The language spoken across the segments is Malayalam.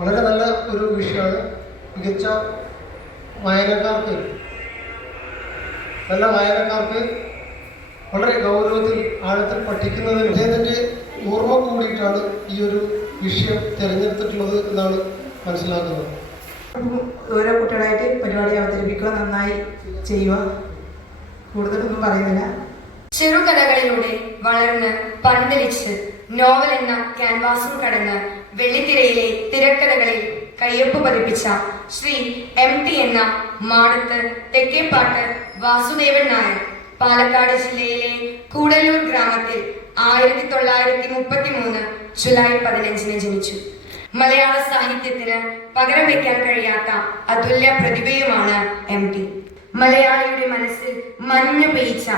വളരെ നല്ല ഒരു വിഷയമാണ്. മികച്ച വായനക്കാർക്ക് വളരെ ഗൗരവത്തിൽ ആഴത്തിൽ പഠിക്കുന്നതിന് അദ്ദേഹത്തിൻ്റെ ഓർമ്മ കൂടിയിട്ടാണ് ഈ ഒരു വിഷയം തിരഞ്ഞെടുത്തിട്ടുള്ളത് എന്നാണ് മനസ്സിലാക്കുന്നത്. ഓരോ കുട്ടികളായിട്ട് പരിപാടി അവതരിപ്പിക്കുക, നന്നായി ചെയ്യുക, കൂടുതലൊന്നും പറയുന്നില്ല. ചെറുകഥകളിലൂടെ വളർന്ന് പന്തലിച്ച് നോവൽ എന്ന ക്യാൻവാസും കടന്ന് വെള്ളിത്തിരയിലെ തിരക്കഥകളിൽ കയ്യൊപ്പ് പതിപ്പിച്ച ശ്രീ MT എന്ന മാടത്ത് തെക്കേപ്പാട്ട് വാസുദേവൻ നായർ പാലക്കാട് ജില്ലയിലെ കൂടല്ലൂർ ഗ്രാമത്തിൽ 1933 ജൂലൈ 15 ജനിച്ചു. മലയാള സാഹിത്യത്തിന് പകരം വയ്ക്കാൻ കഴിയാത്ത അതുല്യ പ്രതിഭയുമാണ് MT. മലയാളിയുടെ മനസ്സിൽ മഞ്ഞു പെയ്ച്ച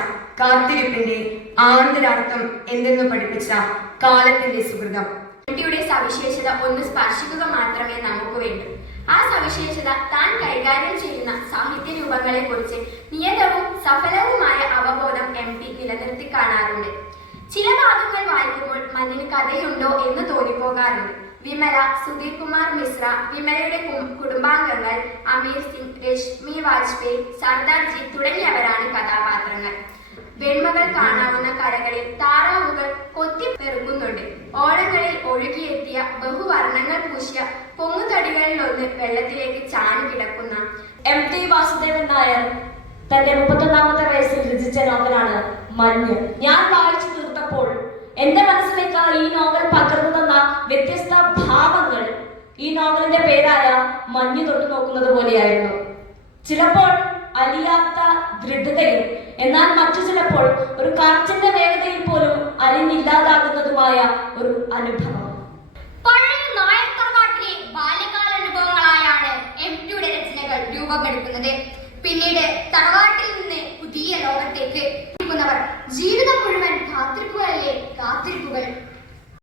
കാത്തിരിപ്പിന്റെ ആന്തരാർത്ഥം എന്തെന്ന് പഠിപ്പിച്ച കാലത്തിന്റെ സുഹൃതം. MTയുടെ സവിശേഷത ഒന്ന് സ്പർശിക്കുക മാത്രമേ നമുക്ക് വേണ്ടൂ. ആ സവിശേഷത താൻ കൈകാര്യം ചെയ്യുന്ന സാഹിത്യ രൂപങ്ങളെ കുറിച്ച് നിയതവും സഫലവുമായ അവബോധം MT നിലനിർത്തി കാണാറുണ്ട്. ചില ഭാഗങ്ങൾ വായിക്കുമ്പോൾ മഞ്ഞിന് കഥയുണ്ടോ എന്ന് തോന്നിപ്പോകാറുണ്ട്. വിമല, സുധീർ കുമാർ മിശ്ര, വിമലയുടെ കുടുംബാംഗങ്ങൾ, അമീർ സിംഗ്, രശ്മി വാജ്പേയി, സർദാർജി തുടങ്ങിയവരാണ് കഥാപാത്രങ്ങൾ. വെണ്മകൾ കാണാവുന്ന കരകളിൽ താറാവുകൾ കൊത്തിപ്പെറുക്കുന്നുണ്ട്. ഓളങ്ങളിൽ ഒഴുകിയെത്തിയ ബഹുവർണ്ണങ്ങൾ പൂശിയ പൊങ്ങുതടികളിലൊന്ന് വെള്ളത്തിലേക്ക് ചാഞ്ഞു കിടക്കുന്ന MT വാസുദേവൻ നായർ തന്റെ 31ാമത്തെ വയസ്സിൽ രചിച്ച നോവലാണ് മഞ്ഞ്. ഞാൻ വായിച്ചു തീർത്തപ്പോൾ എന്റെ മനസ്സിലേക്ക് ഈ നോവൽ പകർന്നു തന്ന വ്യത്യസ്ത ഭാവങ്ങൾ ഈ നോവലിന്റെ പേരായ മഞ്ഞ് തൊട്ടു നോക്കുന്നത് പോലെയായിരുന്നു. ചിലപ്പോൾ അലിയാത്ത ദൃഢതയും എന്നാൽ മറ്റു ചിലപ്പോൾ ഒരു കാറ്റിന്റെ വേഗതയിൽ പോലും അലിഞ്ഞില്ലാതാകുന്നതുമായ ഒരു അനുഭവം. പഴയ നായർ തറവാട്ടിലെ ബാല്യകാല അനുഭവങ്ങളായാണ് MTയുടെ രചനകൾ രൂപമെടുക്കുന്നത്. പിന്നീട് തറവാട്ടിൽ നിന്ന് പുതിയ ലോകത്തേക്ക് ജീവിതം മുഴുവൻ